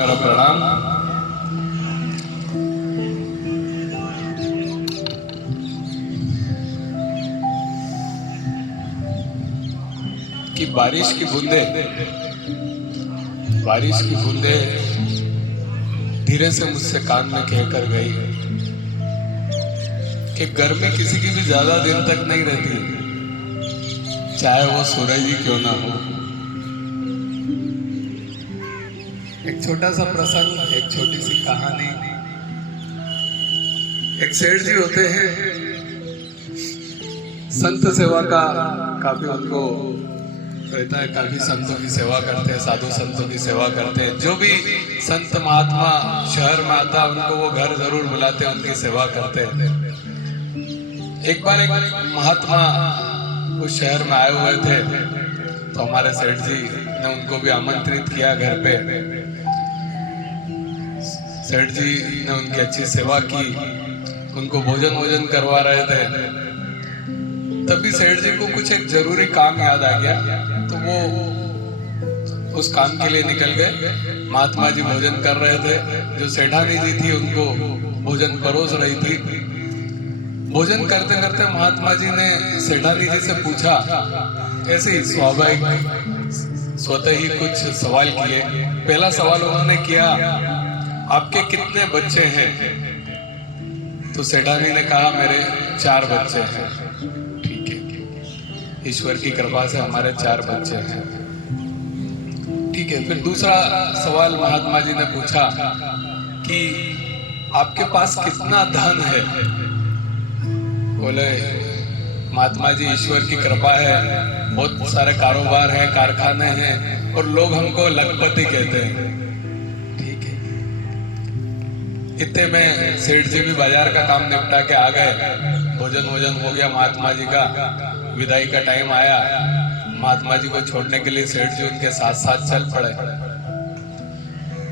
मेरा प्रणाम। कि बारिश की बूंदे धीरे से मुझसे कान में कहकर गई कि गर्मी किसी की भी ज्यादा दिन तक नहीं रहती, चाहे वो सूरज ही क्यों ना हो। एक छोटा सा प्रसंग, एक छोटी सी कहानी। एक सेठ जी होते हैं, संत सेवा का काफी उनको रहता है, काफी संतों की सेवा करते हैं, साधु संतों की सेवा करते हैं। जो भी संत महात्मा शहर में आता उनको वो घर जरूर बुलाते हैं, उनकी सेवा करते हैं। एक बार एक महात्मा उस शहर में आए हुए थे, तो हमारे सेठ जी ने उनको भी आमंत्रित किया घर पे। सेठ जी ने उनकी अच्छी सेवा की, उनको भोजन करवा रहे थे। तभी सेठ जी को कुछ एक जरूरी काम याद आ गया, तो वो उस काम के लिए निकल गए। महात्मा जी भोजन कर रहे थे, जो सेठानी जी थी उनको भोजन परोस रही थी। भोजन करते करते महात्मा जी ने सेठानी जी से पूछा, ऐसे ही स्वाभाविक स्वतः ही कुछ सवाल किए। पहला सवाल उन्होंने किया, आपके कितने बच्चे हैं? तो सेठानी ने कहा, मेरे 4 बच्चे हैं। ठीक है, ईश्वर की कृपा से हमारे 4 बच्चे हैं। ठीक है। फिर दूसरा सवाल महात्मा जी ने पूछा कि आपके पास कितना धन है? बोले, महात्मा जी ईश्वर की कृपा है, बहुत सारे कारोबार हैं, कारखाने हैं और लोग हमको लखपति कहते हैं। ठीक है। इतने में सेठ जी भी बाजार का काम निपटा के आ गए। भोजन हो गया महात्मा जी का, विदाई का टाइम आया। महात्मा जी को छोड़ने के लिए सेठ जी उनके साथ साथ चल पड़े।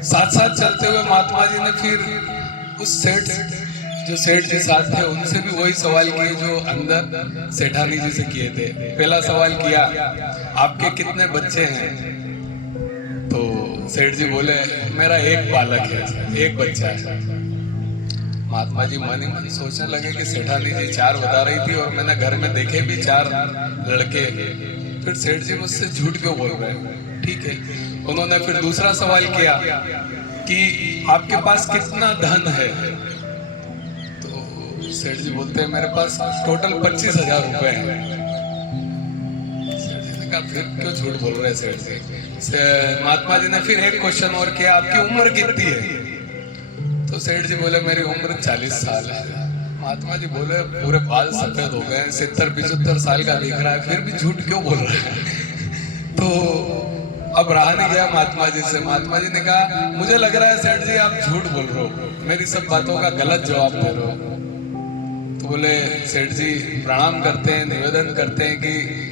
साथ साथ चलते हुए महात्मा जी ने फिर उस सेठ जी साथ थे उनसे भी वही सवाल किए जो अंदर सेठानी जी से किए थे। पहला सवाल किया, आपके कितने बच्चे हैं? तो सेठ जी बोले, मेरा एक बालक है, एक बच्चा है। महात्मा जी मन ही मन सोचने लगे कि सेठानी जी 4 बता रही थी और मैंने घर में देखे भी 4 लड़के, फिर सेठ जी मुझसे झूठ क्यों बोल रहे हैं? ठीक है। उन्होंने फिर दूसरा सवाल किया कि आपके पास कितना धन है? तो सेठ जी बोलते हैं, मेरे पास टोटल 25,000 रुपए हैं। सेठ जी ने कहा, फिर क्यों झूठ बोल रहे हैं सेठ जी? महात्मा जी ने फिर एक क्वेश्चन और किया, आपकी उम्र कितनी है? तो सेठ जी बोले, मेरी उम्र 40 साल है। महात्मा जी बोले, पूरे बाल सफेद हो गए, 70-75 साल का दिख रहा है, फिर भी झूठ क्यों बोल रहे हैं? तो अब रहा नहीं गया महात्मा जी से। महात्मा जी ने कहा, मुझे लग रहा है सेठ जी आप झूठ बोल रहे हो, मेरी सब बातों का गलत जवाब दे रहे हो। तो बोले, सेठ जी प्रणाम करते हैं, निवेदन करते हैं कि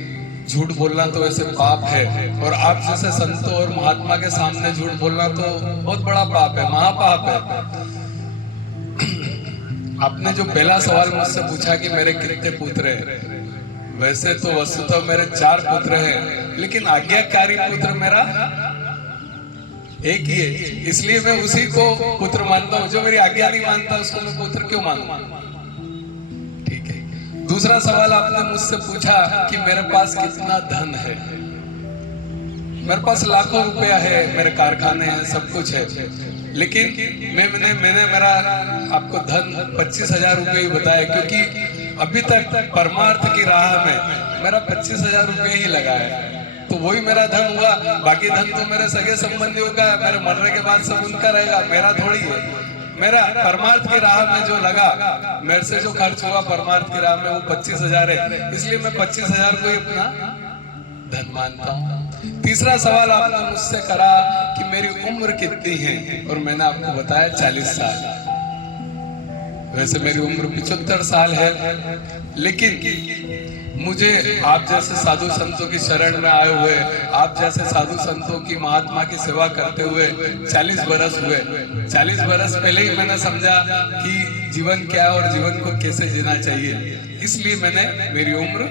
झूठ बोलना तो वैसे पाप है, और आप जैसे संतों और महात्मा के सामने झूठ बोलना तो बहुत बड़ा पाप है, महापाप है। आपने जो पहला सवाल मुझसे पूछा कि मेरे कितने पुत्र हैं, वैसे तो वस्तुतः मेरे 4 पुत्र हैं, लेकिन आज्ञाकारी पुत्र मेरा एक ही है, इसलिए मैं उसी को पुत्र मानता हूँ। जो मेरी आज्ञा नहीं मानता उसको मैं पुत्र क्यों मानूं? ठीक है। दूसरा सवाल आपने मुझसे पूछा कि मेरे पास कितना धन है? मेरे पास लाखों रुपया है, मेरे कारखाने हैं, सब कुछ है, लेकिन मैंने मेरा आपको धन 25,000 रुपये ही बताया, क्योंकि अभी तक परमार्थ की राह में मेरा 25,000 रुपये ही लगा है। तो वही मेरा धन हुआ, बाकी धन तो मेरे सगे संबंधियों का, मेरे मरने के बाद सब उनका रहेगा, मेरा थोड़ी है। मेरा परमार्थ की राह में जो लगा, मेरे से जो खर्च हुआ परमार्थ की राह में, वो 25,000 है, इसलिए मैं 25,000 को ही अपना धन मानता हूँ। तीसरा सवाल आपने मुझसे करा कि मेरी उम्र कितनी है, और मैंने आपको बताया 40 साल। वैसे मेरी उम्र 75 साल है, लेकिन मुझे आप जैसे साधु संतों की शरण में आए हुए, आप जैसे साधु संतों की महात्मा की सेवा करते हुए 40 बरस हुए। 40 बरस पहले ही मैंने समझा कि जीवन क्या है और जीवन को कैसे जीना चाहिए, इसलिए मैंने मेरी उम्र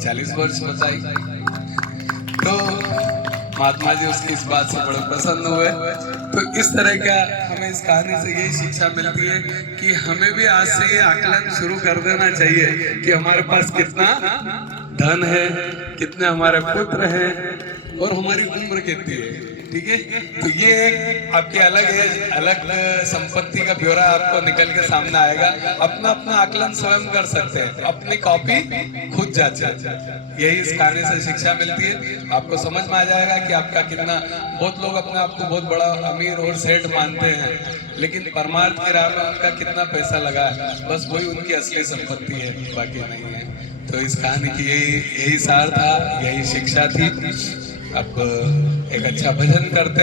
40 वर्ष बताई। तो महात्मा जी उसकी इस बात से बड़े प्रसन्न हुए। तो इस तरह का हमें इस कहानी से यही शिक्षा मिलती है कि हमें भी आज से ये आकलन शुरू कर देना चाहिए कि हमारे पास कितना धन है, कितने हमारे पुत्र हैं और हमारी उम्र कितनी है। ठीक है, तो ये एक आपकी अलग संपत्ति का ब्यौरा आपको निकल के सामने आएगा। अपना अपना आकलन स्वयं कर सकते हैं, अपनी कॉपी खुद जांच। यही इस कहानी से शिक्षा मिलती है। आपको समझ में आ जाएगा कि आपका कितना, बहुत लोग अपने आप को बहुत बड़ा अमीर और सेठ मानते हैं, लेकिन परमार्थ की राह में उनका कितना पैसा लगा है, बस वही उनकी असली संपत्ति है, बाकी नहीं है। तो इस कहानी की यही सार था, यही शिक्षा थी। अब एक अच्छा भजन करते हैं।